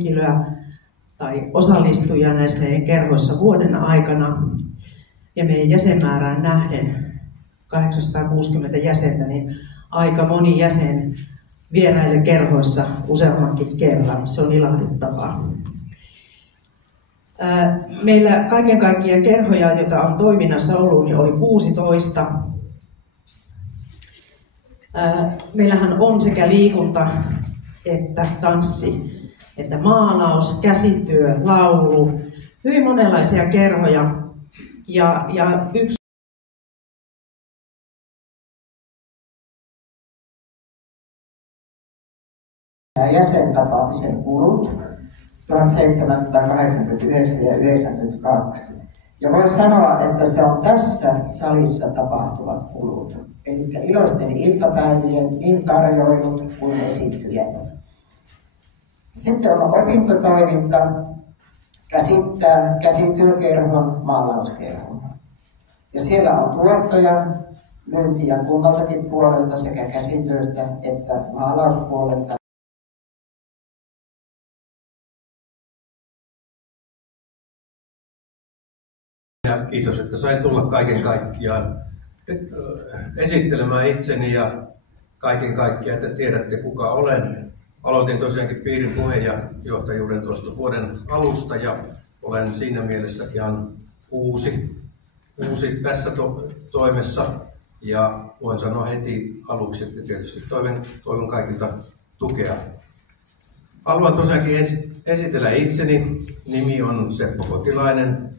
henkilöä tai osallistujia näissä meidän kerhoissa vuoden aikana. Ja meidän jäsenmäärään nähden 860 jäsentä, niin aika moni jäsen vierailee kerhoissa useammankin kerran. Se on ilahduttavaa. Meillä kaiken kaikkiaan kerhoja, joita on toiminnassa ollut, niin oli 16. Meillähän on sekä liikunta että tanssi, että maalaus, käsityö, laulu, hyvin monenlaisia kerhoja. Ja yksi jäsentapaamisen kulut 1789 ja 1992. Ja voisi sanoa, että se on tässä salissa tapahtuvat kulut. Eli iloisten iltapäivien niin tarjoilut kuin esiintyjät. Sitten on opintotoiminta, käsityökerhon, maalauskerhon. Ja siellä on tuottoja, myyntiä kummaltakin puolelta sekä käsityöstä että maalauspuolelta. Ja kiitos, että sain tulla kaiken kaikkiaan esittelemään itseni ja kaiken kaikkiaan, että tiedätte kuka olen. Aloitin tosiaankin piirin puheenjohtajuuden tuosta vuoden alusta ja olen siinä mielessä ihan uusi tässä toimessa. Ja voin sanoa heti aluksi, että tietysti toivon kaikilta tukea. Haluan tosiaankin esitellä itseni. Nimi on Seppo Kotilainen.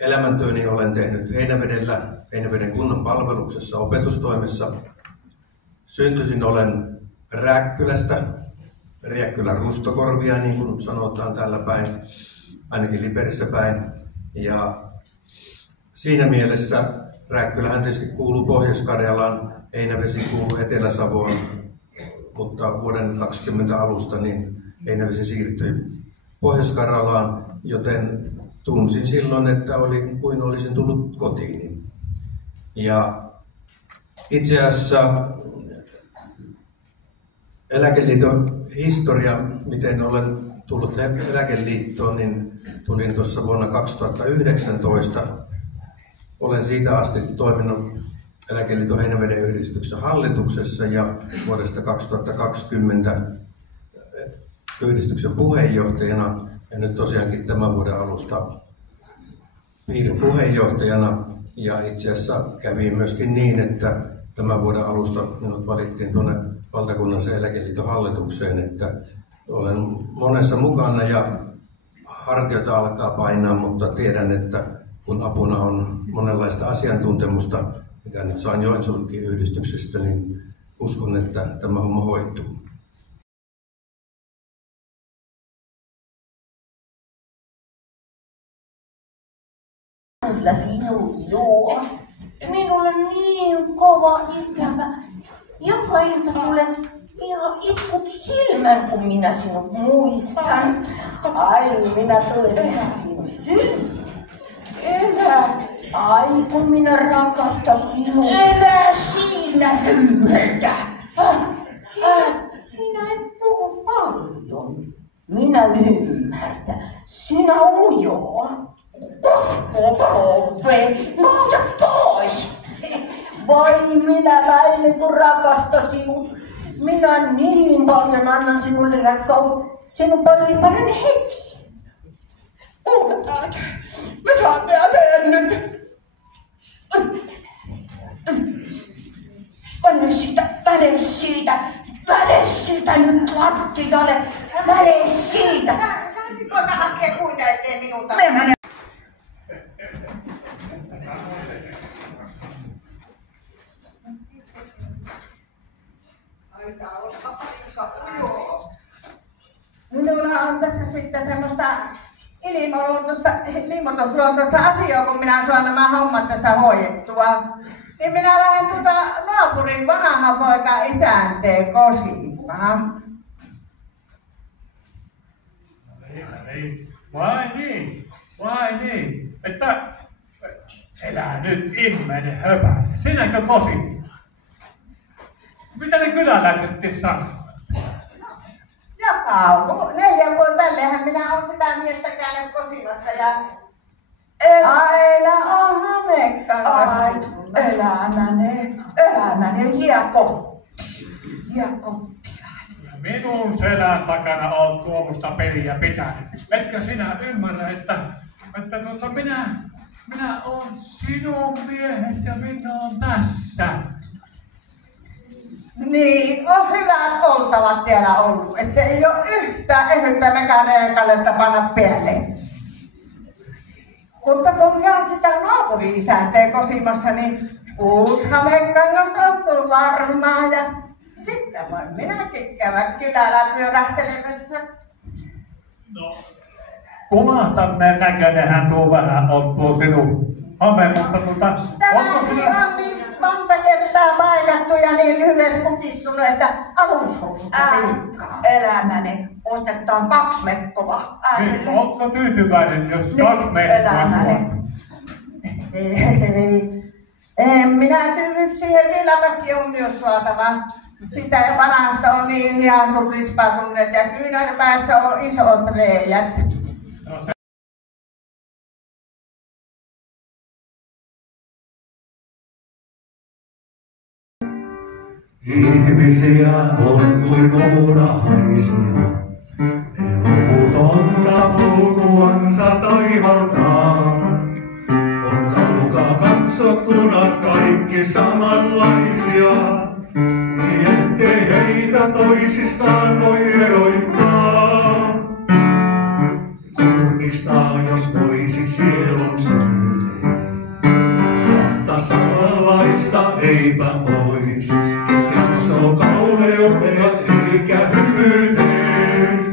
Elämäntyöni olen tehnyt Heinäveden kunnan palveluksessa opetustoimessa. Syntyisin olen Rääkkylästä, Rääkkylän Rustokorvia, niin kuin sanotaan täällä päin, ainakin Liperissä päin. Ja siinä mielessä Rääkkylähän tietysti kuuluu Pohjois-Karjalaan, Heinävesi kuuluu Etelä-Savoon, mutta vuoden 2020 alusta niin Heinävesi siirtyi Pohjois-Karjalaan, joten tunsin silloin, että oli kuin olisin tullut kotiin. Ja itse asiassa Eläkeliiton historia, miten olen tullut Eläkeliittoon, niin tulin tuossa vuonna 2019. Olen siitä asti toiminut Eläkeliiton Heinäveden yhdistyksen hallituksessa ja vuodesta 2020 yhdistyksen puheenjohtajana ja nyt tosiaankin tämän vuoden alusta piirin puheenjohtajana. Ja itse asiassa kävi myöskin niin, että tämän vuoden alusta minut valittiin tuonne valtakunnallisen eläkeliiton hallitukseen, että olen monessa mukana ja hartioita alkaa painaa, mutta tiedän, että kun apuna on monenlaista asiantuntemusta, mitä nyt saan Joensuunkin yhdistyksestä, niin uskon, että tämä homma hoituu. Kyllä sinun, joo. Minulla on niin kova ikävä. Joka ilta mulle ihan itkut silmän, kun minä sinut muistan. Ai, minä tulen tähän sinun syliin. Elä. Ai, kun minä rakastan sinua. Elä siinä hymmeltä. Sinä et puhu paljon. Minä ymmärtä. Sinä ujoa. Muuta pois! Vai minä väinen, kun rakastan sinut. Minä niin paljon annan sinulle rakkaus. Sinun paljon parane heti. Mitä minä teen nyt? Väle siitä nyt lattialle. Väle siitä. Saisinko hakea kuita, ettei minulta? Minulla on tässä sitten semmoista ilmoitusluontoista asiaa, kun minä saan nämä hommat tässä hoidettua. Niin minä lähden naapurin vanha poika isänteen kosimaan. Vai niin, että elää nyt immenen höpäse, sinäkö kosi? Mitä ne kyläläiset sanoo? Jakautuu 4 vuotta jälleenhän minä olen sitä miestä käynyt kosimassa ja aina on hamekangas. Elämäni, Jaakko. Minun selän takana on tuommoista peliä pitänyt. Etkö sinä ymmärrä, että tuossa minä olen sinun miehesi ja minä olen tässä. Niin, on hyvät oltavat täällä ollut, että ei ole yhtään ehyttä mekaneekalletta panna päälle. Mutta kun käyn sitä naapuri-isänteen kosimassa, niin uusi hamekangas on tullut varmaan ja sitten voin minäkin käydä kylällä pyörähtelemässä. No, kumahtaneen näköinenhän tuo vähän on tuo sinun hame, mutta onko sinä... on niin monta kertaa paikattu ja niin lyhyesti kutistunut, että alushousut riittää. Elämäni, otetaan 2 mekkoa. Niin, ootko tyytyväinen, jos 2 mekkoa? En minä tyydy siihen, villäpäkki on myös saatava. Sitä vanhasta on niin ihan sun rispautuneet ja kyynärpäässä on isot reijät. No, se... Ihmisiä on kuin muurahaisia, elokutonta polkuansa taivaltaan. On kaukaa katsottuna kaikki samanlaisia, niin ettei heitä toisistaan voi erottaa. Kurkistaa, jos voisi sielun synteen, kahta samanlaista eipä ois. Katsoo kauneuteen eikä hyvyyteen,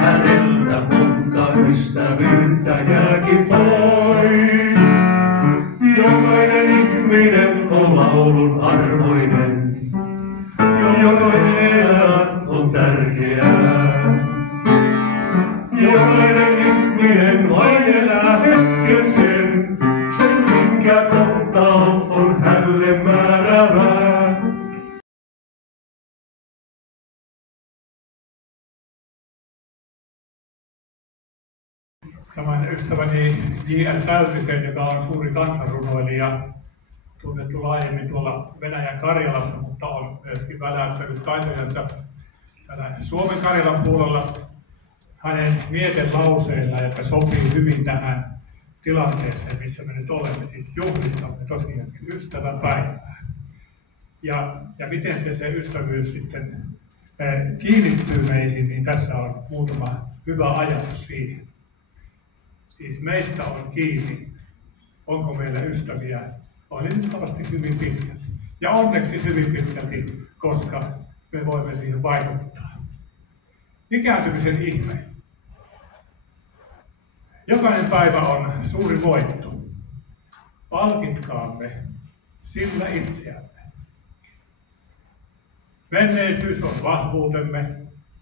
häneltä monta ystävyyttä jääkin pois. Jokainen ihminen on laulun arvoinen, jokainen elää on tärkeää. Jokainen ihminen vain elää hetken sen minkä kohtaus on hänelle määrävää. Tämän ystäväni J.L. Täytisen, joka on suuri kansanrunoilija, tunnettu laajemmin tuolla Venäjän Karjalassa, mutta on myöskin väläyttänyt taitojansa täällä Suomen Karjalan puolella hänen mietelauseilla, joka sopii hyvin tähän tilanteeseen, missä me nyt olemme, siis juhlistamme tosiaankin ystäväpäivää. Ja miten se ystävyys sitten kiinnittyy meihin, niin tässä on muutama hyvä ajatus siihen. Siis meistä on kiinni, onko meillä ystäviä, valitettavasti hyvin pitkälti. Ja onneksi hyvin pitkälti, koska me voimme siihen vaikuttaa. Ikääntymisen ihme. Jokainen päivä on suuri voitto. Palkitkaamme sillä itseämme. Menneisyys on vahvuutemme.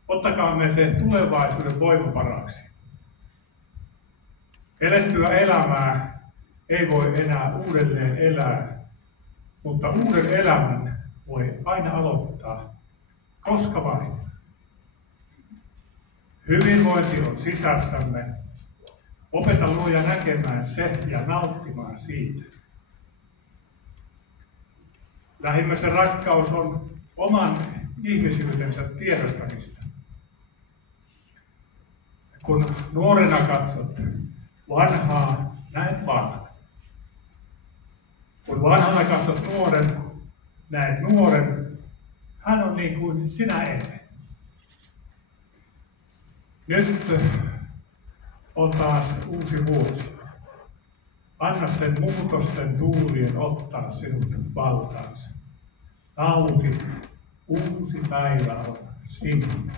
Ottakaamme se tulevaisuuden voimavaraksi. Elettyä elämää ei voi enää uudelleen elää, mutta uuden elämän voi aina aloittaa, koska vain. Hyvinvointi on sisässämme. Opeta Luoja näkemään se ja nauttimaan siitä. Lähimmäisen rakkaus on oman ihmisyytensä tiedostamista. Kun nuorena katsot vanhaa, näet vanhan. Kun vanhana katsot nuoren, näet nuoren. Hän on niin kuin sinä ennen. Nyt on taas uusi vuosi. Anna sen muutosten tuulien ottaa sinut valtaansa. Nauti, uusi päivä on sinun.